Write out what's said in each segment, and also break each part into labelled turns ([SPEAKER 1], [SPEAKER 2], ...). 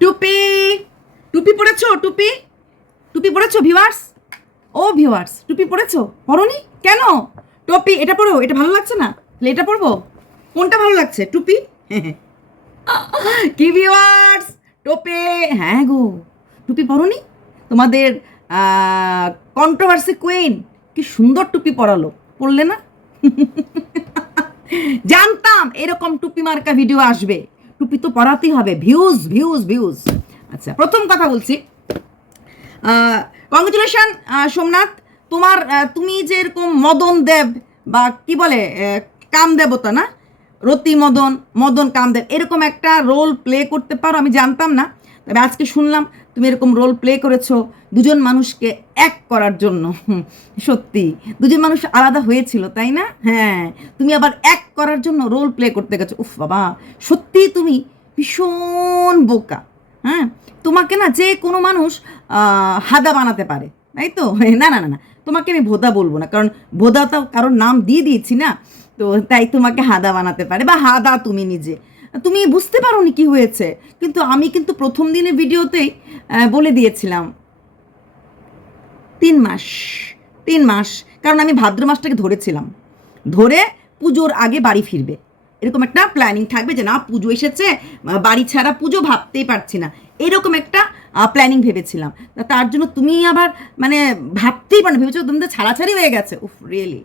[SPEAKER 1] টুপি। টুপি পরেছো, টুপি? টুপি পরেছো ভিউয়ার্স ও ভিউয়ার্স টুপি পরেছো? পরনি? কেন? টুপি, এটা পরো, এটা ভালো লাগছে না? এটা পরবো? কোনটা ভালো লাগছে, টুপি? কি ভিউয়ার্স টুপি হ্যাঁ গো। টুপি পরনি? তোমাদের কন্ট্রোভার্সি কুইন কি সুন্দর টুপি পরালো। পরলে না? জানতাম, এরকম টুপি মার্কা ভিডিও আসবে। টুপি তো পরাতেই হবে। Views views views. আচ্ছা প্রথম কথা বলছি। কংগ্রেচুলেশন সোমনাথ। তোমার তুমি যে এরকম মদন দেব বা কি বলে কাম দেবতা না? রতি মদন মদন কামদেব এরকম একটা রোল প্লে করতে পারো, আমি জানতাম না। তবে আজকে শুনলাম তুমি এরকম রোল প্লে করেছ দুজন মানুষকে এক করার জন্য। সত্যি। দুজন মানুষ আলাদা হয়েছিল, তাই না? হ্যাঁ। তুমি আবার এক করার জন্য রোল প্লে করতে গেছো। উফ বাবা সত্যি তুমি ভীষণ বোকা। হ্যাঁ তোমাকে না যে কোনো মানুষ হাদা বানাতে পারে, তাই তো? না না না না, তোমাকে আমি ভোদা বলব না, কারণ ভোদা তো কারোর নাম দিয়ে দিয়েছি না, তো তাই তোমাকে হাদা বানাতে পারে, বা হাদা তুমি নিজে। তুমি বুঝতে পারোনি কি হয়েছে। কিন্তু আমি কিন্তু প্রথম দিনের ভিডিওতেই বলে দিয়েছিলাম। তিন মাস তিন মাস কারণ আমি ভাদ্র মাসটাকে ধরেছিলাম। ধরে পুজোর আগে বাড়ি ফিরবে। এরকম একটা প্ল্যানিং থাকবে যে না পুজো এসেছে বাড়ি ছাড়া পুজো ভাবতেই পারছি না। এরকম একটা প্ল্যানিং ভেবেছিলাম। তার জন্য তুমি আবার মানে ভাবতেই পারো না, ভেবেছো তোমাদের ছাড়াছাড়ি হয়ে গেছে? উফ রিয়েলি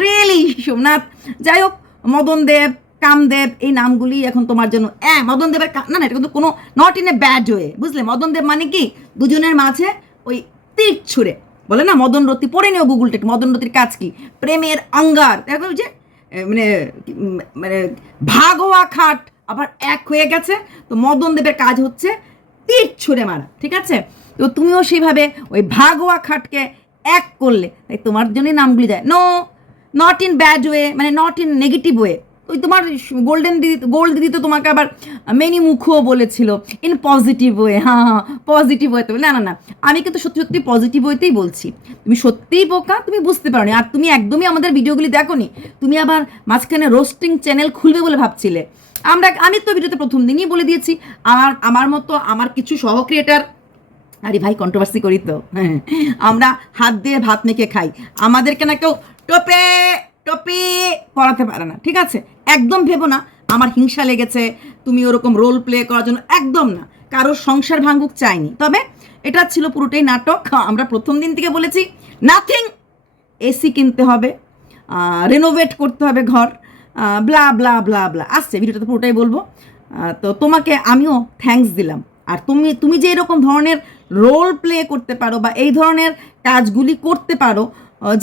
[SPEAKER 1] রিয়েলি সোমনাথ। যাই হোক মদন দেব কামদেব, এই নামগুলি এখন তোমার জন্য হ্যাঁ মদন দেবের না না, এটা কিন্তু কোনো not in a bad way বুঝলে? মদন দেব মানে কি? দুজনের মাঝে ওই তীর ছুঁড়ে। বলে না, মদন রতি পড়ে নিও গুগলটা মদন রতির কাজ কি? প্রেমের আঙ্গার, দেখো যে মানে মানে ভাগ হওয়া খাট আবার এক হয়ে গেছে, তো মদন দেবের কাজ হচ্ছে তীর ছুঁড়ে মারা, ঠিক আছে? তো তুমিও সেইভাবে ওই ভাগ হওয়া খাটকে এক করলে, তাই তোমার জন্যই নামগুলি যায় no not in bad way মানে নট ইন নেগেটিভ ওয়ে ওই তোমার গোল্ডেন দিদি গোল্ড দিদি তো তোমাকে আবার মেনি মুখও বলেছিল ইন পজিটিভ ওয়ে হ্যাঁ হ্যাঁ পজিটিভ ওয়েতে না না না, আমি কিন্তু সত্যি সত্যি পজিটিভ ওয়েতেই বলছি। তুমি সত্যিই বোকা, তুমি বুঝতে পারো আর তুমি একদমই আমাদের ভিডিওগুলি দেখোনি তুমি আবার মাঝখানে রোস্টিং চ্যানেল খুলবে বলে ভাবছিলে। আমরা, আমি তো ভিডিওতে প্রথম দিনই বলে দিয়েছি, আমার আমার মতো আমার কিছু সহ ক্রিয়েটার আরে ভাই কন্ট্রোভার্সি করি তো হ্যাঁ আমরা হাত দিয়ে ভাত মেখে খাই। আমাদেরকে না কেউ টোপে টপি পড়াতে পারে না, ঠিক আছে? একদম ভেবো না, আমার হিংসা লেগেছে, তুমি ওরকম রোল প্লে করার জন্য একদম না, কারোর সংসার ভাঙ্গুক চাইনি। তবে এটা ছিল পুরোটাই নাটক, আমরা প্রথম দিন থেকে বলেছি নাথিং এসি কিনতে হবে রেনোভেট করতে হবে ঘর ব্লা ব্লা ব্লা ব্লা আসছে ভিডিওটা পুরোটাই বলব। তো তোমাকে আমিও থ্যাঙ্কস দিলাম। আর তুমি তুমি যে এরকম ধরনের রোল প্লে করতে পারো বা এই ধরনের কাজগুলি করতে পারো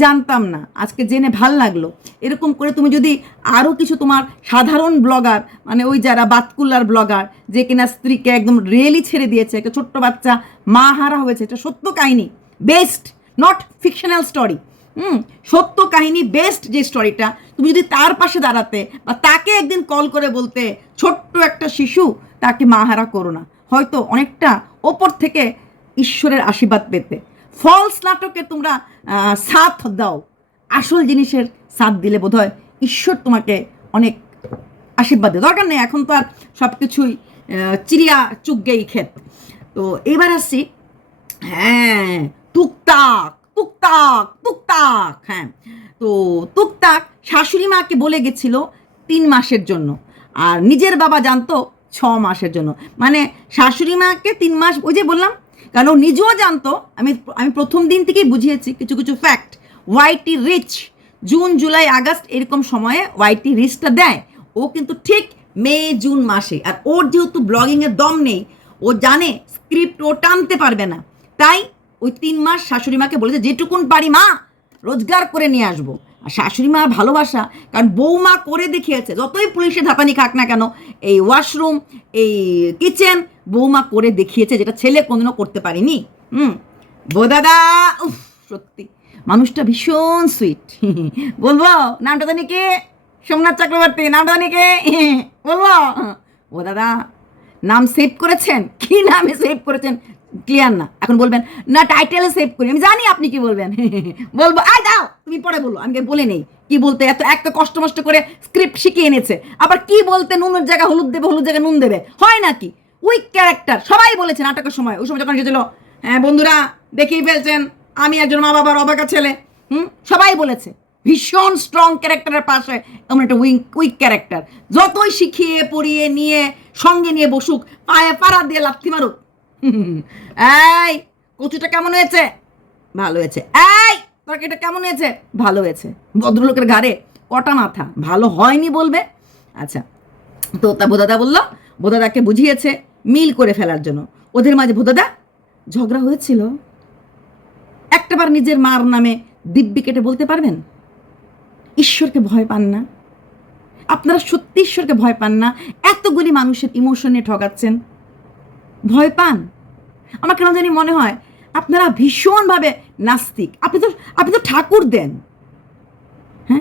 [SPEAKER 1] জানতাম না। আজকে জেনে ভালো লাগল। এরকম করে তুমি যদি আরও কিছু তোমার সাধারণ ব্লগার মানে ওই যারা বাতকুল্লার ব্লগার, যে কিনা স্ত্রীকে একদম রিয়েলি ছেড়ে দিয়েছে, একটা ছোট্ট বাচ্চা, মা হারা হয়েছে, এটা সত্য কাহিনী best not fictional story hmm, সত্য কাহিনী বেস্ট যে স্টোরিটা তুমি যদি তার পাশে দাঁড়াতে বা তাকে একদিন কল করে বলতে ছোট্ট একটা শিশু, তাকে মাহারা করো না। হয়তো অনেকটা ওপর থেকে ঈশ্বরের আশীর্বাদ পেতে। ফলস নাটকে তোমরা সাথ দাও। আসল জিনিসের সাথ দিলে বোধহয় ঈশ্বর তোমাকে অনেক আশীর্বাদ দেয় দরকার নেই, এখন তো আর সব কিছুই চিড়িয়া চুগেই ক্ষেত। তো এবার আসছি হ্যাঁ টুকটাক টুকটাক টুকটাক হ্যাঁ। তো টুকটাক শাশুড়ি মাকে বলে গেছিল তিন মাসের জন্য, আর নিজের বাবা জানতো ছ মাসের জন্য। মানে শাশুড়ি মাকে তিন মাস, ওই যে বললাম কারণ নিজেও জানতো, আমি আমি প্রথম দিন থেকেই বুঝিয়েছি কিছু কিছু fact YT reach June July August এরকম সময়ে ওয়াইটি রিচটা দেয়। ও কিন্তু ঠিক মে জুন মাসে। আর ওর যেহেতু ব্লগিংয়ের দম নেই, ও জানে স্ক্রিপ্ট ও টানতে পারবে না। তাই ওই তিন মাস শাশুড়ি মাকে বলেছে, যেটুকুন পারি মা, রোজগার করে নিয়ে আসব। আর শাশুড়ি মা ভালোবাসা, কারণ বৌমা করে দেখিয়েছে, যতই পুলিশে ধাপানি খাক না কেন, এই ওয়াশরুম এই কিচেন বৌমা করে দেখিয়েছে যেটা ছেলে কোনোদিনও করতে পারেনি। হুম বোদাদা উফ, সত্যি, মানুষটা ভীষণ সুইট বলব, নামটা জানি কে? সোমনাথ চক্রবর্তী, নামটা জানি কে? বলব ও দাদা, নাম সেভ করেছেন? কি নামে সেভ করেছেন? ক্লিয়ার না। এখন বলবেন, না টাইটেলে সেভ করি। আমি জানি আপনি কি বলবেন। বলব, আয় দাও, তুমি পরে বলো। আমি বলে নেই। কি বলতে, এত এত কষ্ট মষ্ট করে স্ক্রিপ্ট শিখে এনেছে। আবার কি বলতে, নুনের জায়গায় হলুদ দেবে, হলুদ জায়গায় নুন দেবে? হয় নাকি? উইক ক্যারেক্টার সবাই বলেছে নাটকের সময়। ওই সময় যখন এসেছিল হ্যাঁ বন্ধুরা, দেখেই ফেলছেন, আমি একজন মা বাবার অবাকা ছেলে। হুম? সবাই বলেছে। ভীষণ স্ট্রং ক্যারেক্টারের পাশে এমন একটা উইক উইক ক্যারেক্টার যতই শিখিয়ে, পড়িয়ে, নিয়ে, সঙ্গে নিয়ে বসুক, পায়ে পাড়া দিয়ে লাথি মারুক। এই, কচুটা কেমন হয়েছে? ভালো হয়েছে। এই, তরকারিটা কেমন হয়েছে? ভালো হয়েছে। ভদ্রলোকের ঘাড়ে কটা মাথা? ভালো হয়নি বলবে? আচ্ছা তো তা বোদাদা বলল বোদাদাকে বুঝিয়েছে মিল করে ফেলার জন্য। ওদের মাঝে বোদাদা ঝগড়া হয়েছিল। একটাবার নিজের মার নামে দিব্যি কেটে বলতে পারবেন? ঈশ্বরকে ভয় পান না? আপনারা সত্যি ঈশ্বরকে ভয় পান না? এতগুলি মানুষের ইমোশনে ঠকাচ্ছেন ভয় পান? আমার কেন জানি মনে হয় আপনারা ভীষণভাবে নাস্তিক। আপনি তো আপনি তো ঠাকুর দেন। হ্যাঁ?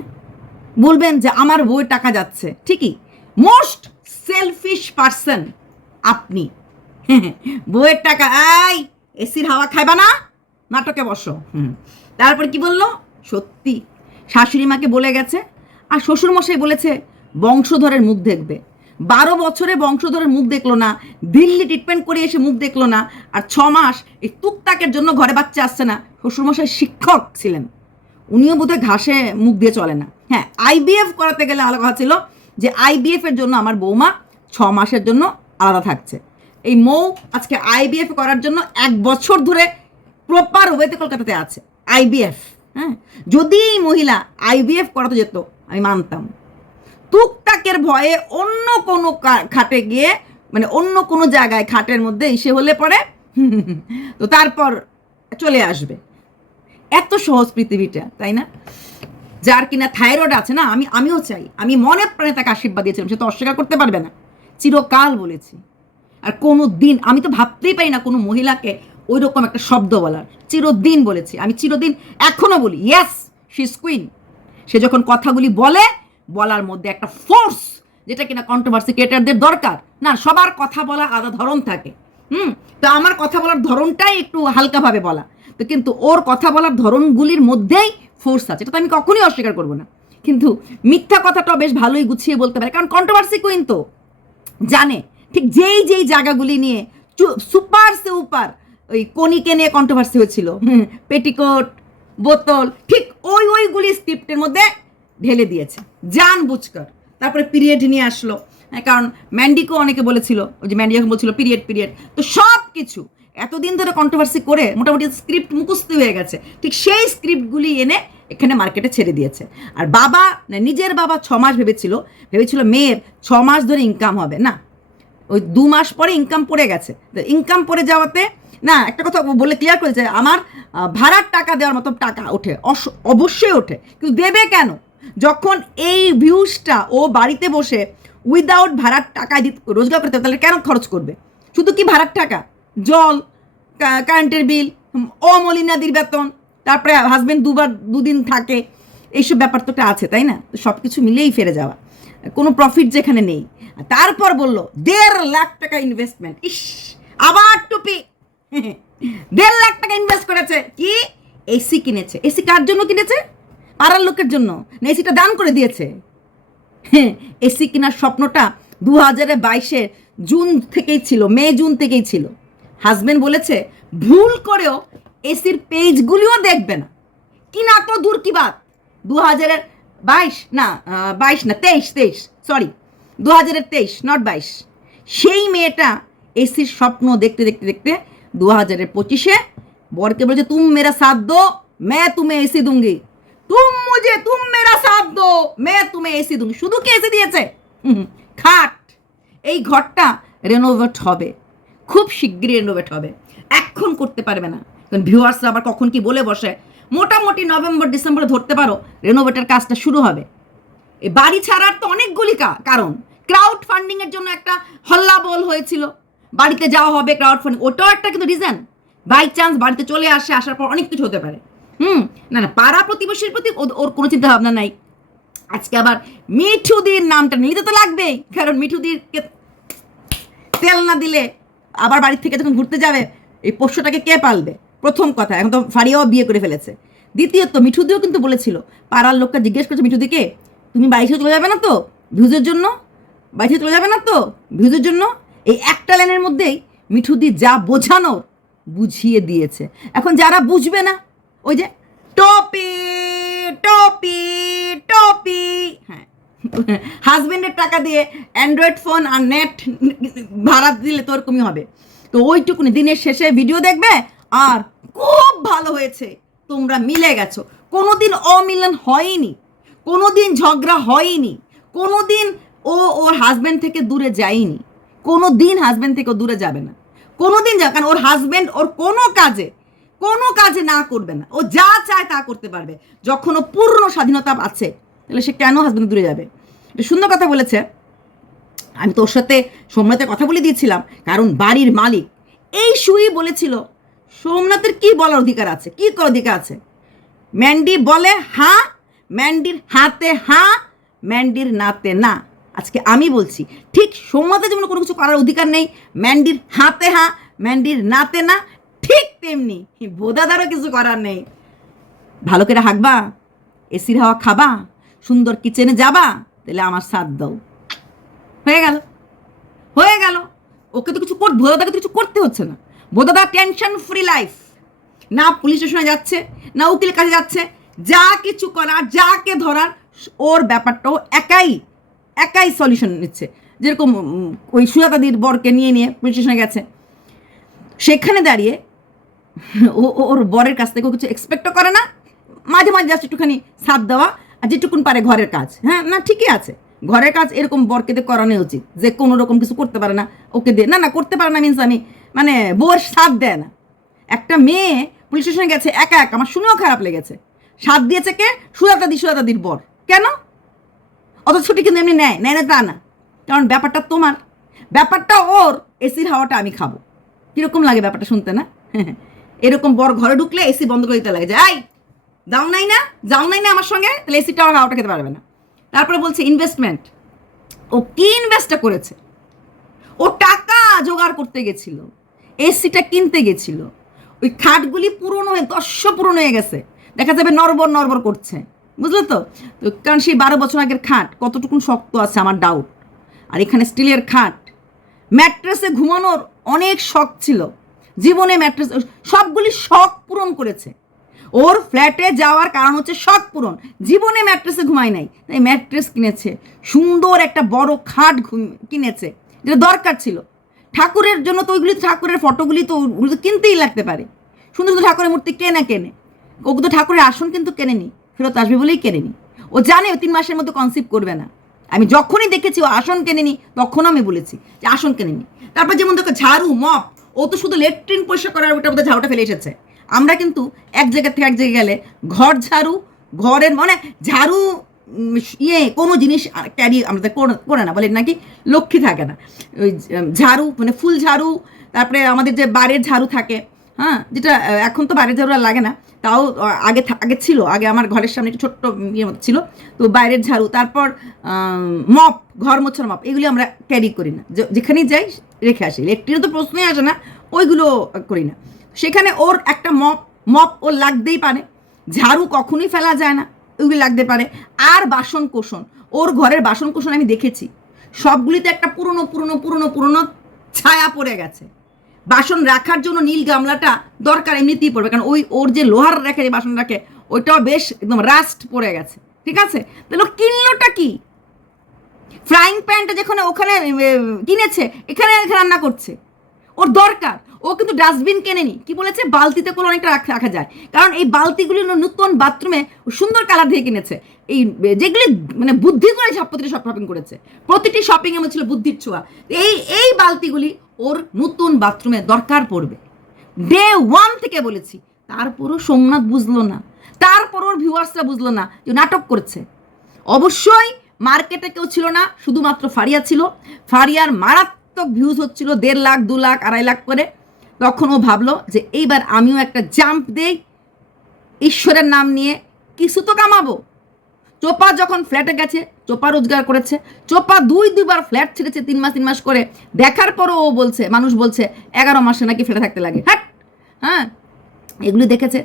[SPEAKER 1] বলবেন যে আমার বইয়ের টাকা যাচ্ছে। ঠিকই। মোস্ট সেলফিশ পার্সন আপনি। বইয়ের টাকা, এই, এসির হাওয়া খাইবা না? নাটকে বসো। হুম। তারপর কি বলল? সত্যি। শাশুড়ি মাকে বলে গেছে। আর শ্বশুরমশাই বলেছে, বংশধরের মুখ দেখবে। বারো বছরে বংশধরের মুখ দেখল না, দিল্লি ট্রিটমেন্ট করে এসে মুখ দেখল না, আর ছ মাস এই তুকতাকের জন্য ঘরে বাচ্চা আসছে না। শ্বশুরমশাই শিক্ষক ছিলেন। উনিও বোধহয় ঘাসে মুখ দিয়ে চলে না। হ্যাঁ আইবিএফ করাতে গেলে আলাদা কথা ছিল যে আইবিএফ এর জন্য আমার বৌমা ছ মাসের জন্য আলাদা থাকছে। এই মৌ আজকে আইবিএফ করার জন্য এক বছর ধরে প্রপার ওয়েতে কলকাতাতে আছে আইবিএফ হ্যাঁ যদি এই মহিলা আইবিএফ করাতে যেত, আমি মানতাম। টুকটাকের ভয়ে অন্য কোনো খাটে গিয়ে মানে অন্য কোনো জায়গায় খাটের মধ্যে এসে হলে পরে, তো তারপর চলে আসবে। এত সহজ পৃথিবীটা, তাই না? যার কিনা থাইরয়েড আছে না, আমি, আমিও চাই। আমি মনে প্রাণে তাকে আশীর্বাদ দিয়েছিলাম, সে তো অস্বীকার করতে পারবে না। চিরকাল বলেছি। আর কোনো দিন, আমি তো ভাবতেই পারি না কোনো মহিলাকে ওই রকম একটা শব্দ বলার। চিরদিন বলেছি। আমি চিরদিন এখনও বলি ইয়েস শি কুইন সে যখন কথাগুলি বলে বলার মধ্যে একটা ফোর্স যেটা কিনা কন্ট্রোভার্সি ক্রিয়েটারদের দরকার। না, সবার কথা বলা আলাদা ধরন থাকে। হুম? তো আমার কথা বলার ধরনটাই একটু হালকাভাবে বলা। তো কিন্তু ওর কথা বলার ধরনগুলির মধ্যেই ফোর্স আছে। এটা তো আমি কখনোই অস্বীকার করব না। কিন্তু মিথ্যা কথাটা বেশ ভালোই গুছিয়ে বলতে পারে। কারণ কন্ট্রোভার্সি কুইন তো জানে। ঠিক যেই যেই জায়গাগুলি নিয়ে সুপার সুপার ওই কনিকে নিয়ে কন্ট্রোভার্সি হয়েছিল। পেটিকোট, বোতল, ঠিক ওই ওইগুলি স্ক্রিপ্টের মধ্যে ঢেলে দিয়েছে। জান বুঝকার। তারপরে পিরিয়ড নিয়ে আসলো। হ্যাঁ, কারণ ম্যান্ডিকেও অনেকে বলেছিল ওই যে ম্যান্ডি যখন বলছিল পিরিয়ড পিরিয়ড তো সব কিছু এতদিন ধরে কন্ট্রোভার্সি করে মোটামুটি স্ক্রিপ্ট মুখস্থ হয়ে গেছে। ঠিক সেই স্ক্রিপ্টগুলি এনে এখানে মার্কেটে ছেড়ে দিয়েছে। আর বাবা নিজের বাবা ছ মাস ভেবেছিল ভেবেছিল মেয়ের ছ মাস ধরে ইনকাম হবে না? ওই দু মাস পরে ইনকাম পড়ে গেছে। তো ইনকাম পড়ে যাওয়াতে না একটা কথা বলে ক্লিয়ার করেছে আমার ভাড়ার টাকা দেওয়ার মতো টাকা ওঠে অবশ্যই ওঠে। কিন্তু দেবে কেন? যখন এই ভিউজটা ও বাড়িতে বসে উইদাউট ভাড়ার টাকা রোজগার করতে তাহলে কেন খরচ করবে? শুধু কি ভাড়ার টাকা? জল কারেন্টের বিল অমলিনাদির বেতন, তারপরে হাজবেন্ড দুবার, দুদিন থাকে, এইসব ব্যাপার তো আছে, তাই না? সব কিছু মিলেই ফেরে যাওয়া। কোনো প্রফিট যেখানে নেই। তারপর বলল, দেড় লাখ টাকা ইনভেস্টমেন্ট ইস, আবার টুপি। দেড় লাখ টাকা ইনভেস্ট করেছে। কি? এসি কিনেছে। এসি কার জন্য কিনেছে? পাড়ার লোকের জন্য না এসিটা দান করে দিয়েছে এসি কেনার স্বপ্নটা দু হাজারে বাইশের জুন থেকেই ছিল মে জুন থেকেই ছিল হাজবেন্ড বলেছে ভুল করেও এসির পেজগুলিও দেখবে না কি না তো দূর কি বাত দু হাজারের বাইশ না আহ, বাইশ না তেইশ তেইশ সরি দু হাজারের তেইশ নট বাইশ সেই মেয়েটা এসির স্বপ্ন দেখতে দেখতে দেখতে দু হাজারের পঁচিশে বরকে বলেছে তুম মেরা সাথ দো मैं तुम्हें এসি दूंगी তুম মুজে তুম মেরা সাথ দো। মে তুমে এসি তুমি শুধু কি এসে দিয়েছে? খাট। এই ঘরটা রেনোভেট হবে। খুব শীঘ্রই রেনোভেট হবে। এখন করতে পারবে না। কারণ ভিউয়ার্সরা আবার কখন কি বলে বসে, মোটামুটি নভেম্বর, ডিসেম্বরে ধরতে পারো রেনোভেটের কাজটা শুরু হবে। এই বাড়ি ছাড়ার তো অনেক অনেকগুলি কারণ। ক্রাউড ফান্ডিংয়ের জন্য একটা হল্লাবল হয়েছিল। বাড়িতে যাওয়া হবে ক্রাউড ফান্ডিং ওটাও একটা কিন্তু রিজন বাই চান্স বাড়িতে চলে আসে, আসার পর অনেক কিছু হতে পারে। হুম, না না, পাড়া প্রতিবেশীর প্রতি ওর- কোনো চিন্তা ভাবনা নাই। আজকে আবার মিঠুদির নামটা নিতে তো লাগবেই, কারণ মিঠুদিরকে তেল না দিলে আবার বাড়ির থেকে যখন ঘুরতে যাবে, এই পোষ্যটাকে কে পালবে? প্রথম কথা, এখন তো ফারিয়াও বিয়ে করে ফেলেছে। দ্বিতীয়ত, মিঠুদিও কিন্তু বলেছিল, পাড়ার লোকটা জিজ্ঞেস করছে, মিঠুদিকে, তুমি বাড়ি থেকে চলে যাবে না তো? ভিউজের জন্য? বাড়ি থেকে চলে যাবে না তো? ভিউজের জন্য? এই একটা লাইনের মধ্যেই মিঠুদি যা বোঝানোর বুঝিয়ে দিয়েছে। এখন যারা বুঝবে না ওই যে, টপি টপি টপি। হ্যাঁ। হাজবেন্ডের টাকা দিয়ে অ্যান্ড্রয়েড ফোন আর নেট ভাড়া দিলে তো ওরকমই হবে। তো ওইটুকুনি, দিনের শেষে ভিডিও দেখবে আর খুব ভালো হয়েছে, তোমরা মিলে গেছো। কোনোদিন অমিলন হয়নি, কোনোদিন ঝগড়া হয়নি, কোনোদিন ও ওর হাজব্যান্ড থেকে দূরে যায়নি কোনো দিন হাজব্যান্ড থেকে দূরে যাবে না। কোনো দিন যা কারণ ওর হাজব্যান্ড ওর কোনো কাজে কোনো কাজে না করবে না। ও যা চায় তা করতে পারবে। যখন ও পূর্ণ স্বাধীনতা আছে তাহলে সে কেন হাজবেন্ড দূরে যাবে? সুন্দর কথা বলেছে। আমি তোর সাথে সোমনাথের কথা বলে দিয়েছিলাম। কারণ বাড়ির মালিক। এই সুই বলেছিল, সোমনাথের কি বলার অধিকার আছে? কি করার অধিকার আছে? ম্যান্ডি বলে হ্যাঁ ম্যান্ডির হাতে হ্যাঁ ম্যান্ডির নাতে না। আজকে আমি বলছি, ঠিক সোমনাথের যেমন কোনো কিছু করার অধিকার নেই, ম্যান্ডির হাতে হ্যাঁ ম্যান্ডির নাতে না ঠিক তেমনি। বোদাদারও কিছু করার নেই। ভালো করে হাঁকবা, এসির হাওয়া খাবা, সুন্দর কিচেনে যাবা, তাহলে আমার সাথ দাও। হয়ে গেল। হয়ে গেল। ওকে তো কিছু কর ভোদাদাকে তো কিছু করতে হচ্ছে না। ভোদাদা টেনশন ফ্রি লাইফ না পুলিশ স্টেশনে যাচ্ছে, না উকিল কাছে যাচ্ছে। যা কিছু করার, যাকে ধরার, ওর ব্যাপারটাও একাই একাই সলিউশন নিচ্ছে। যেরকম ওই সুজাতাদির বরকে নিয়ে নিয়ে পুলিশ স্টেশনে গেছে। সেখানে দাঁড়িয়ে ও ওর বরের কাছ থেকে কিছু এক্সপেক্টও করে না। মাঝে মাঝে জাস্ট একটুখানি সাথ দেওয়া আর যেটুকুন পারে ঘরের কাজ। হ্যাঁ না, ঠিকই আছে। ঘরের কাজ এরকম বরকে দিয়ে করানো উচিত। যে কোনো রকম কিছু করতে পারে না, ওকে দিয়ে। না না, করতে পারে না মিনস আমি মানে বউয়ের সাথ দেয় না। একটা মেয়ে পুলিশ স্টেশনে গেছে একা একা, আমার শুনেও খারাপ লেগেছে। সাথ দিয়েছে কে? সুজাতা দি, সুজাতা দির বর। কেন? অত ছুটি কিন্তু এমনি নেয় নেয় না তা না। কারণ ব্যাপারটা তোমার। ব্যাপারটা ওর, এসির হাওয়াটা আমি খাব। কীরকম লাগে ব্যাপারটা শুনতে না? এরকম বড় ঘরে ঢুকলে এসি বন্ধ করে দিতে লাগে যে আই যাও নাই না, যাও নাই না আমার সঙ্গে, তাহলে এসিটা আমার হাওয়াটা খেতে পারবে না। তারপরে বলছে ইনভেস্টমেন্ট ও কি ইনভেস্টটা করেছে? ও টাকা জোগাড় করতে গেছিল এসিটা কিনতে গেছিল, ওই খাটগুলি পুরনো হয়ে, দশ পুরনো হয়ে গেছে, দেখা যাবে নরবর নরবর করছে, বুঝলে তো? কারণ সেই বারো বছর আগের খাট, কতটুকুন শক্ত আছে আমার ডাউট আর এখানে স্টিলের খাট, ম্যাট্রেসে ঘুমানোর অনেক শখ ছিল। জীবনে ম্যাট্রেস সবগুলি শখ পূরণ করেছে। ওর ফ্ল্যাটে যাওয়ার কারণ হচ্ছে শখ পূরণ। জীবনে ম্যাট্রেসে ঘুমায় নাই। তাই ম্যাট্রেস কিনেছে। সুন্দর একটা বড় খাট ঘুম- কিনেছে। যেটা দরকার ছিল। ঠাকুরের জন্য তো ওইগুলি, ঠাকুরের ফটোগুলি তো ওগুলো তো কিনতেই লাগতে পারে। সুন্দর সুন্দর ঠাকুরের মূর্তি কেনে কেনে? ওগুলো তো ঠাকুরের আসন কিন্তু কেনেনি। ফেরত আসবে বলেই কেনেনি। ও জানে তিন মাসের মধ্যে কনসিভ করবে না। আমি যখনই দেখেছি ও আসন কেনেনি তখনও আমি বলেছি যে আসন কেনেনি। তারপর যেমন দেখো ঝাড়ু, মপ ও তো শুধু লেট্রিন পরিষ্কার করার ওটার মধ্যে ঝাড়ুটা ফেলে এসেছে। আমরা কিন্তু এক জায়গা থেকে এক জায়গায় গেলে ঘর ঝাড়ু, ঘরের মানে ঝাড়ু ইয়ে কোনো জিনিস ক্যারি আমাদের করে- না। বলে নাকি লক্ষ্মী থাকে না। ওই ঝাড়ু মানে ফুল ঝাড়ু, তারপরে আমাদের যে বাড়ির ঝাড়ু থাকে হ্যাঁ যেটা এখন তো বাড়ির ঝাড়ু আর লাগে না, তাও আগে আগে ছিল, আগে আমার ঘরের সামনে একটু ছোট্ট ইয়ে মতো ছিল। তো বাইরের ঝাড়ু, তারপর মপ, ঘর মোছার মপ, এগুলি আমরা ক্যারি করি না। যেখানেই যাই রেখে আসি। ইলেকট্রিকও তো প্রশ্নই আসে না, ওইগুলো করি না। সেখানে ওর একটা মপ মপ ওর লাগতেই পারে। ঝাড়ু কখনোই ফেলা যায় না, ওইগুলি লাগতে পারে। আর বাসন কোষণ, ওর ঘরের বাসন কোষণ আমি দেখেছি। সবগুলিতে একটা পুরনো পুরনো পুরনো পুরনো ছায়া পড়ে গেছে। বাসন রাখার জন্য নীল গামলাটা দরকার এমনিতেই পড়বে, কারণ ওই ওর যে লোহার রাখে যে বাসন রাখে ওইটাও বেশ একদম রাস্ট পড়ে গেছে। ঠিক আছে? তাহলে কিনলোটা কি? ফ্রাইং প্যানটা যেখানে ওখানে কিনেছে, এখানে রান্না করছে। ওর দরকার। ও কিন্তু ডাস্টবিন কেনেনি। কি বলেছে? বালতিতে করে অনেকটা রাখ- যায়। কারণ এই বালতিগুলি নতুন বাথরুমে সুন্দর কালার দিয়ে কিনেছে। এই যেগুলি মানে বুদ্ধি করে প্রতিটি শপিং করেছে। প্রতিটি শপিং এ ছিল বুদ্ধির ছোঁয়া। এই এই বালতিগুলি ওর নতুন বাথরুমে দরকার পড়বে। ডে ওয়ান থেকে বলেছি। তারপরও সোমনাথ বুঝলো না। তারপর ওর ভিউয়ার্সরা বুঝলো না যে নাটক করছে। অবশ্যই মার্কেটে কেউ ছিল না, শুধুমাত্র ফারিয়া ছিল। ফারিয়ার মারাত্মক ভিউজ হচ্ছিল দেড় লাখ, দু লাখ, আড়াই লাখ করে। তখন ও ভাবলো যে এইবার আমিও একটা জাম্প দেই, ঈশ্বরের নাম নিয়ে কিছু তো কামাবো। চোপা যখন ফ্ল্যাটে গেছে, চোপা রোজগার করেছে। চোপা দুই দুইবার ফ্ল্যাট ছেড়েছে, তিন মাস তিন মাস করে। দেখার পরও ও বলছে, মানুষ বলছে, এগারো মাসে নাকি ফ্ল্যাটে থাকতে লাগে। হ্যাঁ হ্যাঁ এগুলি দেখেছে।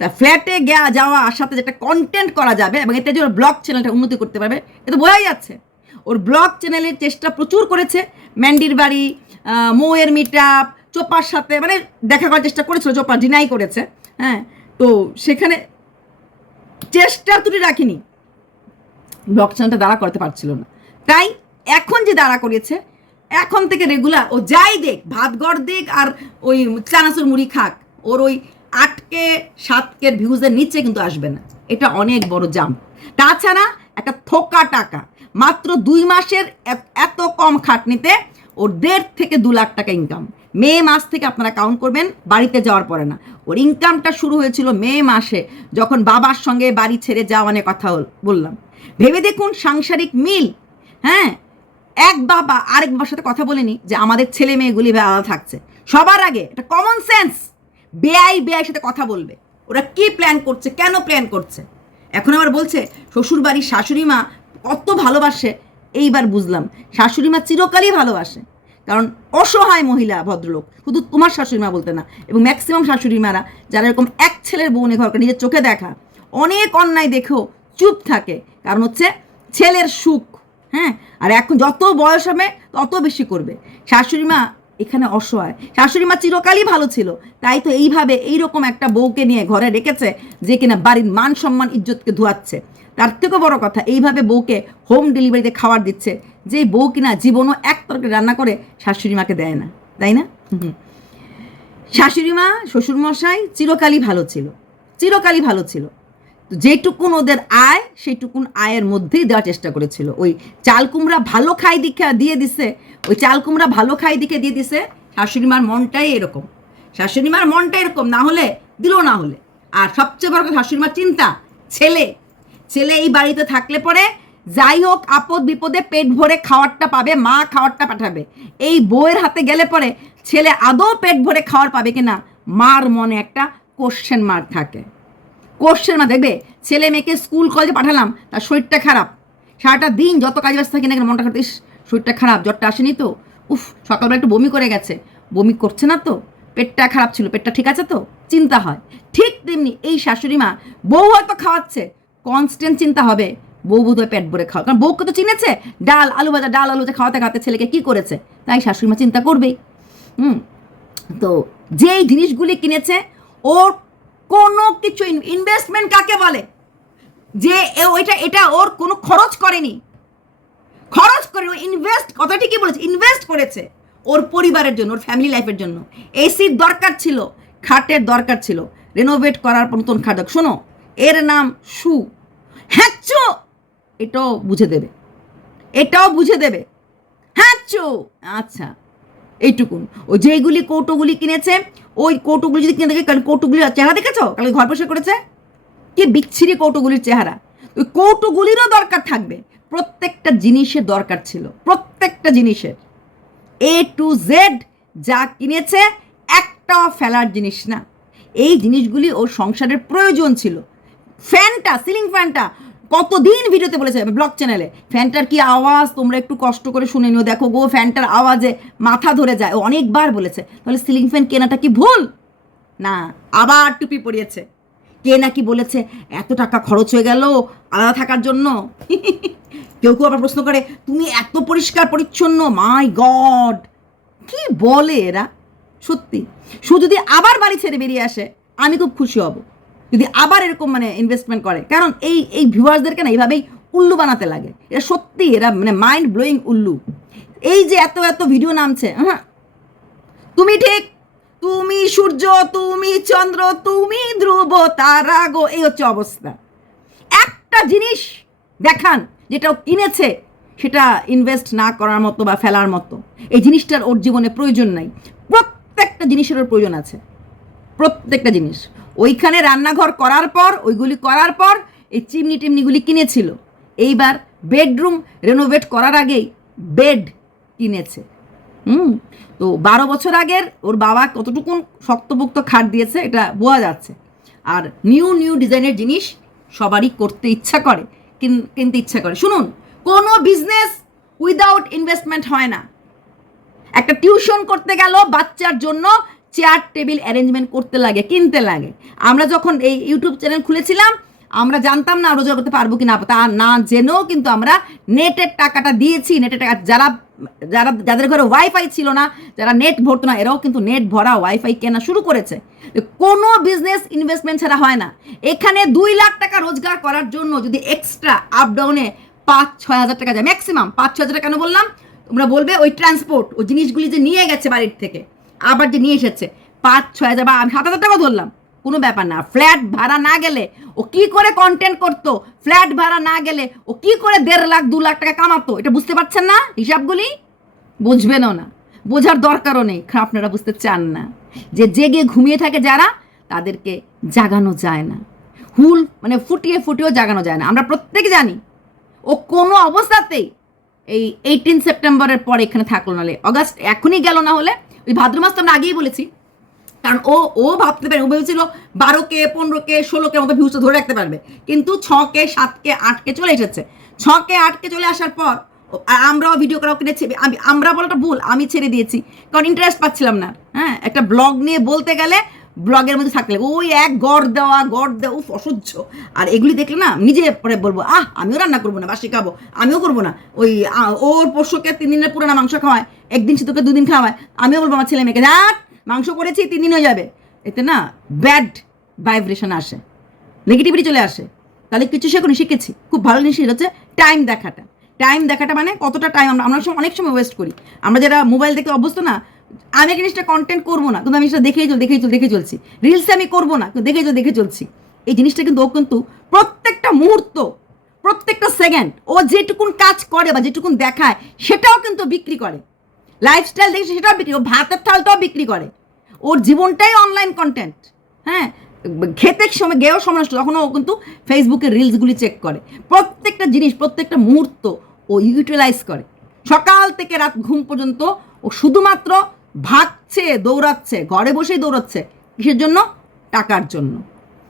[SPEAKER 1] তা ফ্ল্যাটে গিয়া যাওয়া আসাতে যেটা কন্টেন্ট করা যাবে এবং এতে যে ওর ব্লগ চ্যানেলটা উন্নতি করতে পারবে, এ তো বোঝাই যাচ্ছে। ওর ব্লগ চ্যানেলের চেষ্টা প্রচুর করেছে। ম্যান্ডির বাড়ি মৌয়ের মিট আপ চোপার সাথে মানে দেখা করার চেষ্টা করেছিল চোপা ডিনাই করেছে হ্যাঁ। তো সেখানে চেষ্টা ত্রুটি রাখিনি। ব্লক চ্যানেলটা দাঁড়া করতে পারছিল না। তাই এখন যে দাঁড়া করেছে এখন থেকে রেগুলার ও যাই দেখ, ভাত গড় দেখ আর ওই চানাচুর মুড়ি খাক, ওর ওই আটকে সাতকের ভিউজের নিচে কিন্তু আসবে না। এটা অনেক বড় জাম তাছাড়া একটা থোকা টাকা। মাত্র দুই মাসের এত- কম খাটনিতে ওর দেড় থেকে দু লাখ টাকা ইনকাম মে মাস থেকে আপনারা কাউন্ট করবেন, বাড়িতে যাওয়ার পরে না। ওর ইনকামটা শুরু হয়েছিল মে মাসে, যখন বাবার সঙ্গে বাড়ি ছেড়ে যাওয়া নিয়ে কথা বললাম। ভেবে দেখুন সাংসারিক মিল। হ্যাঁ? এক বাবা আরেক বাবার সাথে কথা বলেনি যে আমাদের ছেলে মেয়েগুলি আলাদা থাকছে। সবার আগে, এটা কমন সেন্স বেআই বেআই সাথে কথা বলবে। ওরা কি প্ল্যান করছে, কেন প্ল্যান করছে? এখন আবার বলছে শ্বশুর বাড়ির শাশুড়ি মা কত ভালোবাসে। এইবার বুঝলাম, শাশুড়ি মা চিরকালই ভালোবাসে। কারণ অসহায় মহিলা ভদ্রলোক, শুধু তোমার শাশুড়ি মা বলতে না, এবং ম্যাক্সিমাম শাশুড়ি মারা, যারা এরকম এক ছেলের বউ নিয়ে ঘর করে নিজের চোখে দেখা, অনেক অন্যায় দেখেও চুপ থাকে। কারণ হচ্ছে ছেলের সুখ হ্যাঁ? আর এখন যত বয়স হবে, তত বেশি করবে। শাশুড়ি মা এখানে অসহায়। শাশুড়ি মা চিরকালই ভালো ছিল। তাই তো এইভাবে এইরকম একটা বউকে নিয়ে ঘরে রেখেছে যে কিনা বাড়ির মান সম্মান, ইজ্জতকে ধোয়াচ্ছে। তার থেকেও বড় কথা, এইভাবে বউকে হোম ডেলিভারিতে খাবার দিচ্ছে যে বউ কিনা জীবনও এক তরকারি রান্না করে শাশুড়ি মাকে দেয় না। তাই না। শাশুড়ি মা, শ্বশুরমশাই চিরকালই ভালো ছিল। চিরকালই ভালো ছিল। যেটুকুন ওদের আয় সেইটুকুন আয়ের মধ্যেই দেওয়ার চেষ্টা করেছিল। ওই চাল কুমড়া ভালো খাই দিকে দিয়ে দিছে, ওই চাল কুমড়া ভালো খাই দিকে দিয়ে দিছে শাশুড়ি মার মনটাই এরকম। শাশুড়ি মার মনটা এরকম, না হলে দিল না হলে। আর সবচেয়ে বড় কথা শাশুড়ি মার চিন্তা, ছেলে। ছেলে এই বাড়িতে থাকলে পরে যাই হোক, আপদ বিপদে পেট ভরে খাওয়ারটা পাবে, মা খাওয়ারটা পাঠাবে। এই বউয়ের হাতে গেলে পরে ছেলে আদৌ পেট ভরে খাওয়ার পাবে কিনা, মার মনে একটা কোশ্চেন মার্ক থাকে। কোশ্চেন মার্ক দেখবে? ছেলে মেয়েকে স্কুল কলেজে পাঠালাম, তার শরীরটা খারাপ। সারাটা দিন যত কাজ ব্যস্ত থাকি না কেন, মনটা খারাপ শরীরটা খারাপ, জ্বরটা আসেনি তো? উফ, সকালবেলা একটু বমি করে গেছে। বমি করছে না তো? পেটটা খারাপ ছিল, পেটটা ঠিক আছে তো? চিন্তা হয়। ঠিক তেমনি এই শাশুড়ি মা, বউ হয়তো খাওয়াচ্ছে। কনস্ট্যান্ট চিন্তা হবে, বউ বোধহয় পেট ভরে খাওয়া কারণ বউকে তো চিনেছে, ডাল, আলু ভাজা, ডাল, আলু ভাজা খাওয়াতে খাওয়াতে ছেলেকে কি করেছে? তাই শাশুড়ি মা চিন্তা করবেই। হুম, তো যেই জিনিসগুলি কিনেছে, ওর কোনো কিছু ইনভেস্টমেন্ট কাকে বলে? যে ওইটা, এটা ওর কোনো খরচ করেনি। খরচ করে ইনভেস্ট কথাটি কি বলেছে ইনভেস্ট করেছে ওর পরিবারের জন্য, ওর ফ্যামিলি লাইফের জন্য। এসির দরকার ছিল, খাটের দরকার ছিল রেনোভেট করার নতুন খাট শোনো, এর নাম সু। হ্যাচ্চো এটাও বুঝে দেবে। এটাও বুঝে দেবে। হ্যাচ্চো আচ্ছা। এইটুকুন। ও যেইগুলি কৌটোগুলি কিনেছে, ওই কৌটোগুলি যদি কিনে দেখে, কারণ কৌটোগুলি চেহারা দেখেছ? কালকে ঘর বসে করেছে? কি বিচ্ছিরি কৌটোগুলির চেহারা। ওই কৌটোগুলিরও দরকার থাকবে। প্রত্যেকটা জিনিসের দরকার ছিল। প্রত্যেকটা জিনিসের। এ টু জেড যা কিনেছে, একটাও ফেলার জিনিস না। এই জিনিসগুলি ওর সংসারের প্রয়োজন ছিল। ফ্যানটা, সিলিং ফ্যানটা কতদিন ভিডিওতে বলেছে ব্লগ চ্যানেলে? ফ্যানটার কি আওয়াজ? তোমরা একটু কষ্ট করে শুনে নিও। দেখো গো, ফ্যানটার আওয়াজে মাথা ধরে যায়। ও অনেকবার বলেছে। তাহলে সিলিং ফ্যান কেনাটা কি ভুল? না, আবার টুপি পরিয়েছে। কে নাকি বলেছে, এত টাকা খরচ হয়ে গেল, আলাদা থাকার জন্য? কেউ কেউ আবার প্রশ্ন করে, তুমি এত পরিষ্কার, পরিচ্ছন্ন মাই গড কি বলে এরা? সত্যি। শুধু যদি আবার বাড়ি ছেড়ে বেরিয়ে আসে, আমি খুব খুশি হব। যদি আবার এরকম মানে ইনভেস্টমেন্ট করে। কারণ এই এই ভিউয়ার্সদেরকে না এইভাবেই উল্লু বানাতে লাগে। এরা সত্যি, এরা মানে মাইন্ড ব্লোয়িং উল্লু। এই যে এত এত ভিডিও নামছে হ্যাঁ? তুমি ঠিক? তুমি সূর্য, তুমি চন্দ্র, তুমি ধ্রুব, তারা এই হচ্ছে অবস্থা। একটা জিনিস দেখান, যেটা কিনেছে, সেটা ইনভেস্ট না করার মতো বা ফেলার মতো। এই জিনিসটার ওর জীবনে প্রয়োজন নাই। প্রত্যেকটা জিনিসের ওর প্রয়োজন আছে। প্রত্যেকটা জিনিস। ওইখানে রান্নাঘর করার পর, ওইগুলি করার পর এই চিমনি টিমনিগুলি কিনেছিল। এইবার বেডরুম রেনোভেট করার আগেই বেড কিনেছে। হুম? তো বারো বছর আগের ওর বাবা কতটুকুন শক্তপোক্ত খাট দিয়েছে এটা বোঝা যাচ্ছে। আর নিউ নিউ ডিজাইনের জিনিস সবারই করতে ইচ্ছা করে, কিন- কিনতে ইচ্ছা করে। শুনুন, কোনো বিজনেস উইদাউট ইনভেস্টমেন্ট হয় না। একটা টিউশন করতে গেল বাচ্চার জন্য চেয়ার টেবিল অ্যারেঞ্জমেন্ট করতে লাগে, কিনতে লাগে। আমরা যখন এই ইউটিউব চ্যানেল খুলেছিলাম, আমরা জানতাম না রোজগার করতে পারব কি না তা না জেনেও কিন্তু আমরা নেটের টাকাটা দিয়েছি, নেটের টাকা যারা যারা, যাদের ঘরে ওয়াইফাই ছিল না, যারা নেট ভরতো না, এরাও কিন্তু নেট ভরা ওয়াইফাই কেনা শুরু করেছে। কোনো বিজনেস ইনভেস্টমেন্ট ছাড়া হয় না। এখানে দুই লাখ টাকা রোজগার করার জন্য যদি এক্সট্রা আপ ডাউনে পাঁচ, ছয় হাজার টাকা যায় ম্যাক্সিমাম পাঁচ, ছয় হাজার টাকা কেন বললাম? তোমরা বলবে ওই ট্রান্সপোর্ট ওই জিনিসগুলি যে নিয়ে গেছে বাড়ির থেকে। আবার যে নিয়ে এসেছে, পাঁচ, ছয় হাজার বা আমি সাত হাজার টাকা ধরলাম। কোনো ব্যাপার না, ফ্ল্যাট ভাড়া না গেলে ও কি করে কন্টেন্ট করতো? ফ্ল্যাট ভাড়া না গেলে ও কি করে দেড় লাখ, দু লাখ টাকা কামাতো? এটা বুঝতে পারছেন না হিসাবগুলি? বুঝবেনও না। বোঝার দরকারও নেই আপনারা বুঝতে চান না। যে জেগে ঘুমিয়ে থাকে যারা, তাদেরকে জাগানো যায় না। হুল মানে ফুটিয়ে ফুটিয়েও জাগানো যায় না। আমরা প্রত্যেকে জানি, ও কোনো অবস্থাতেই এই এইটিন সেপ্টেম্বরের পর এখানে থাকল নাহলে অগাস্ট এখনই গেল না হলে ওই ভাদ্র মাস তো আমরা আগেই বলেছি। কারণ ও ও ভাবতে পারে, ও ভেবেছিল কে ষোলো কে মতো ভিউজটা ধরে রাখতে পারবে। কিন্তু ছ কে ছকে, সাতকে, আটকে চলে এসেছে। ছ ছকে, আটকে চলে আসার পর আর আমরাও ভিডিও করা কিনেছি আমি আমরা বলাটা ভুল, আমি ছেড়ে দিয়েছি। কারণ ইন্টারেস্ট পাচ্ছিলাম না। হ্যাঁ একটা ব্লগ নিয়ে বলতে গেলে ব্লগের মধ্যে থাকলে, ওই এক গড় দেওয়া গড় দেওয়া, উফ, অসহ্য। আর এগুলি দেখলে না, নিজে পরে বলব, আহ, আমিও রান্না করব না, বাসি খাব, আমিও করব না। ওই ওর পশুকে তিন দিনের পুরোনো মাংস খাওয়ায়, একদিন শুধুকে দুদিন খাওয়ায়, আমিও বলব আমার ছেলে মেয়েকে রাট মাংস করেছি, তিন দিন হয়ে যাবে। এতে না, ব্যাড ভাইব্রেশন আসে, নেগেটিভিটি চলে আসে। তাহলে কিছু শেখুনি শিখেছি, খুব ভালো জিনিস হচ্ছে টাইম দেখাটা। টাইম দেখাটা মানে কতটা টাইম, আমরা আমরা অনেক সময় ওয়েস্ট করি। আমরা যারা মোবাইল দেখে অভ্যস্ত না আমি একটা জিনিসটা কন্টেন্ট করব না। কিন্তু আমি সেটা দেখেই চল দেখেই চল দেখে চলছি। রিলসে আমি করব না। দেখেই চল দেখে চলছি। এই জিনিসটা কিন্তু ও কিন্তু প্রত্যেকটা মুহূর্ত, প্রত্যেকটা সেকেন্ড ও যেটুকুন কাজ করে বা যেটুকুন দেখায়, সেটাও কিন্তু বিক্রি করে। লাইফস্টাইল দেখে সেটাও বিক্রি ও ভাতের থালটাও বিক্রি করে। ওর জীবনটাই অনলাইন কন্টেন্ট হ্যাঁ? খেতে সময় গেও সময় নষ্ট। তখন ও কিন্তু ফেসবুকের রিলসগুলি চেক করে। প্রত্যেকটা জিনিস, প্রত্যেকটা মুহূর্ত ও ইউটিলাইজ করে। সকাল থেকে রাত ঘুম পর্যন্ত ও শুধুমাত্র ভাগছে, দৌড়াচ্ছে, ঘরে বসেই দৌড়াচ্ছে। কিসের জন্য? টাকার জন্য।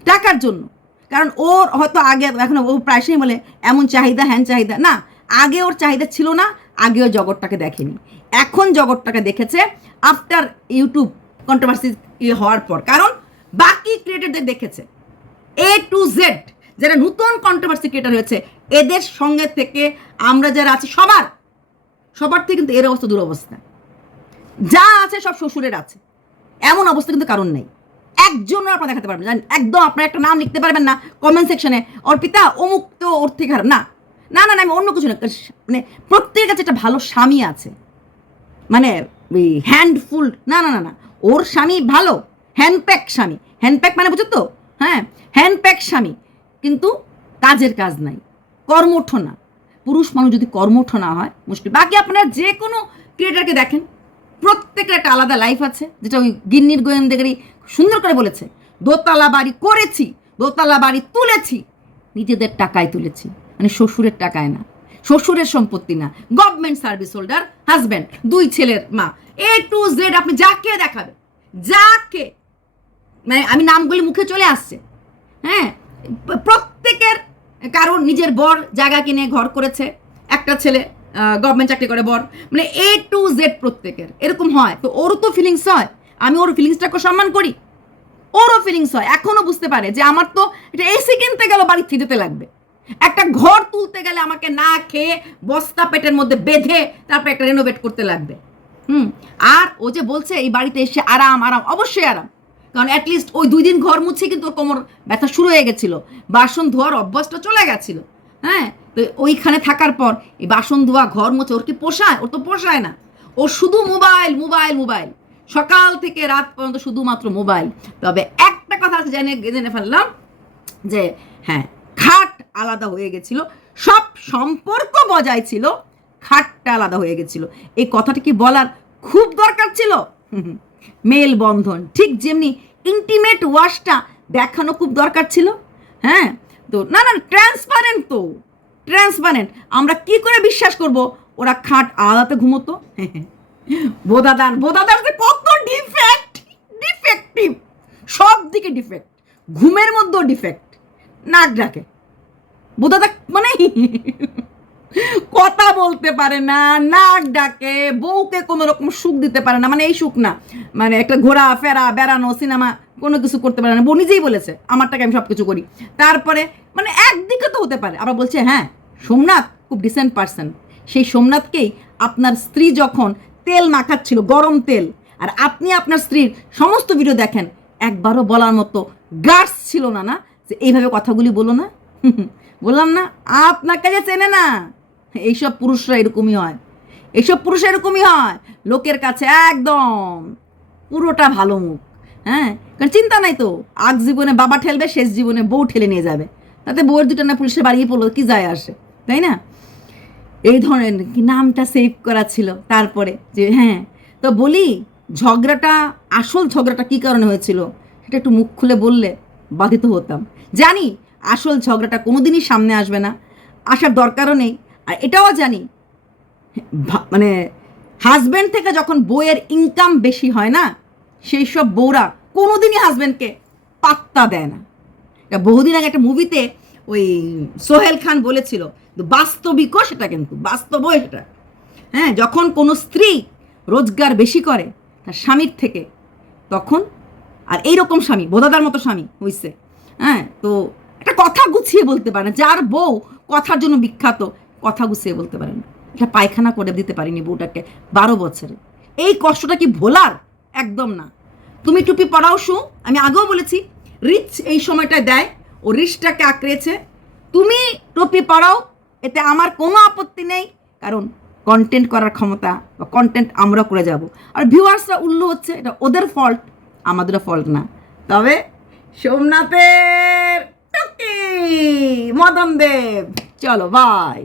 [SPEAKER 1] টাকার জন্য। কারণ ওর হয়তো আগে, এখন ও প্রায়শই বলে, এমন চাহিদা, হ্যান চাহিদা। না, আগে ওর চাহিদা ছিল না, আগে ও জগৎটাকে দেখেনি। এখন জগৎটাকে দেখেছে আফটার ইউটিউব কন্ট্রোভার্সি হওয়ার পর। কারণ বাকি ক্রিয়েটারদের দেখেছে। এ টু জেড যারা নতুন কন্ট্রোভার্সি ক্রিয়েটার হয়েছে, এদের সঙ্গে থেকে আমরা যারা আছি, সবার সবার থেকে কিন্তু এর অবস্থা দুরবস্থা। যা আছে সব শ্বশুরের আছে। এমন অবস্থা কিন্তু কারণ নেই। একজনও আপনার দেখাতে পারবেন। জানেন, একদম আপনার একটা নাম লিখতে পারবেন না কমেন্ট সেকশনে অর্পিতা অমুক তো ওর থেকে খারাপ। না না না আমি অন্য কিছু না। মানে প্রত্যেকের কাছে একটা ভালো স্বামী আছে। মানে হ্যান্ডফুল না না না না, ওর স্বামী ভালো হ্যান্ডপ্যাক স্বামী। হ্যান্ডপ্যাক মানে বুঝো তো? হ্যাঁ হ্যান্ডপ্যাক স্বামী। কিন্তু কাজের কাজ নাই, কর্মঠ না। পুরুষ মানুষ যদি কর্মঠ না হয়, মুশকিল। বাকি আপনারা যে কোনো ক্রিয়েটারকে দেখেন। প্রত্যেকের একটা আলাদা লাইফ আছে, যেটা ওই গিন্নির গোয়েন্দাগিরি সুন্দর করে বলেছে। দোতলা বাড়ি করেছি, দোতলা বাড়ি তুলেছি, নিজেদের টাকায় তুলেছি মানে শ্বশুরের টাকায় না, শ্বশুরের সম্পত্তি না গভর্নমেন্ট সার্ভিস হোল্ডার হাজব্যান্ড দুই ছেলের মা এ টু জেড আপনি যাকে দেখাবেন, যাকে মানে আমি নামগুলি মুখে চলে আসছে হ্যাঁ প্রত্যেকের কারণ নিজের বর জায়গা কিনে ঘর করেছে, একটা ছেলে গভর্নমেন্ট চাকরি করে বর। মানে এ টু জেড প্রত্যেকের। এরকম হয়। তো ওরও তো ফিলিংস হয়। আমি ওর ফিলিংসটাকে সম্মান করি। ওরও ফিলিংস হয়। এখনও বুঝতে পারে যে আমার তো এটা এসি কিনতে গেল, বাড়ি ফিরতে লাগবে। একটা ঘর তুলতে গেলে আমাকে না খেয়ে বস্তা পেটের মধ্যে বেঁধে তারপর একটা রেনোভেট করতে লাগবে। হুম? আর ও যে বলছে, এই বাড়িতে এসে আরাম আরাম, অবশ্যই আরাম। কারণ অ্যাটলিস্ট ওই দুই দিন ঘর মুছে কিন্তু ওর কোমর ব্যথা শুরু হয়ে গেছিল। বাসন ধোয়ার অভ্যাসটা চলে গেছিল। হ্যাঁ? তো ওইখানে থাকার পর এই বাসন ধোয়া, ঘর মুছে, ওর কি পোষায়? ওর তো পোষায় না। ও শুধু মোবাইল মোবাইল মোবাইল। সকাল থেকে রাত পর্যন্ত শুধুমাত্র মোবাইল। তবে একটা কথা আছে জেনে জেনে ফেললাম যে হ্যাঁ খাট আলাদা হয়ে গেছিল। সব সম্পর্ক বজায় ছিল, খাটটা আলাদা হয়ে গেছিল। এই কথাটা কি বলার খুব দরকার ছিল? মেল বন্ধন ঠিক যেমনি ইন্টিমেট ওয়াশটা দেখানো খুব দরকার ছিল। হ্যাঁ তো না না ট্রান্সপারেন্ট তো। ট্রান্সপারেন্ট। আমরা কি করে বিশ্বাস করব? ওরা খাট আলাদাতে ঘুমোতো। বোদাদান বোদাদান কত ডিফেক্ট ডিফেক্টিভ সব দিকে ডিফেক্ট ঘুমের মধ্যেও ডিফেক্ট নাক ডাকে। বোদাদা মানে কথা বলতে পারে না, নাক ডাকে, বউকে কোনো রকম সুখ দিতে পারে না। মানে এই সুখ না। মানে একটা ঘোরা, ফেরা, বেড়ানো, সিনেমা কোনো কিছু করতে পারে না। বউ নিজেই বলেছে আমার টাকা আমি সব কিছু করি। তারপরে মানে একদিকে তো হতে পারে। আবার বলছে হ্যাঁ সোমনাথ খুব ডিসেন্ট পার্সন সেই সোমনাথকেই আপনার স্ত্রী যখন তেল মাখাচ্ছিল, গরম তেল, আর আপনি আপনার স্ত্রীর সমস্ত ভিডিও দেখেন, একবারও বলার মতো গার্ডস ছিল না না? যে এইভাবে কথাগুলি বলো না? বললাম না, আপনাকে যে চেনে না, এইসব পুরুষরা এরকমই হয়। এইসব পুরুষ এরকমই হয়। লোকের কাছে একদম পুরোটা ভালো মুখ হ্যাঁ? কারণ চিন্তা নাই তো, আগ জীবনে বাবা ঠেলবে, শেষ জীবনে বউ ঠেলে নিয়ে যাবে। তাতে বউয়ের দুটো না পুলিশে বাড়িয়ে পড়ল, কি যায় আসে, তাই না? এই ধরনের কি নামটা সেভ করা ছিল তারপরে, যে হ্যাঁ তো বলি ঝগড়াটা, আসল ঝগড়াটা কি কারণে হয়েছিল, সেটা একটু মুখ খুলে বললে বাধিত হতাম। জানি আসল ঝগড়াটা কোনোদিনই সামনে আসবে না, আসার দরকারও নেই, আর এটাও জানি মানে হাজব্যান্ড থেকে যখন বউয়ের ইনকাম বেশি হয় না, সেই সব বউরা কোনোদিনই হাজব্যান্ডকে পাত্তা দেয় না। বহুদিন আগে একটা মুভিতে ওই সোহেল খান বলেছিল বাস্তবিকও সেটা কিন্তু, বাস্তবও সেটা। হ্যাঁ যখন কোনো স্ত্রী রোজগার বেশি করে তার স্বামীর থেকে, তখন আর এইরকম স্বামী বোধাদার মতো স্বামী হইছে। হ্যাঁ তো একটা কথা গুছিয়ে বলতে পারে না, যার বউ কথার জন্য বিখ্যাত, কথা গুছিয়ে বলতে পারে না। এটা পায়খানা করে দিতে পারিনি বউটাকে বারো বছরে। এই কষ্টটা কি ভোলার? একদম না। তুমি টুপি পরাও শু আমি আগেও বলেছি রিচ এই সময়টা দেয়, ও রিচটাকে আঁকড়েছে। তুমি টুপি পরাও, এতে আমার কোনো আপত্তি নেই, কারণ কন্টেন্ট করার ক্ষমতা বা কন্টেন্ট আমরা করে যাব। আর ভিউয়ার্সরা উল্লু হচ্ছে, এটা ওদের ফল্ট আমাদেরও ফল্ট না। তবে সোমনাথের মদন দেব চলো বাই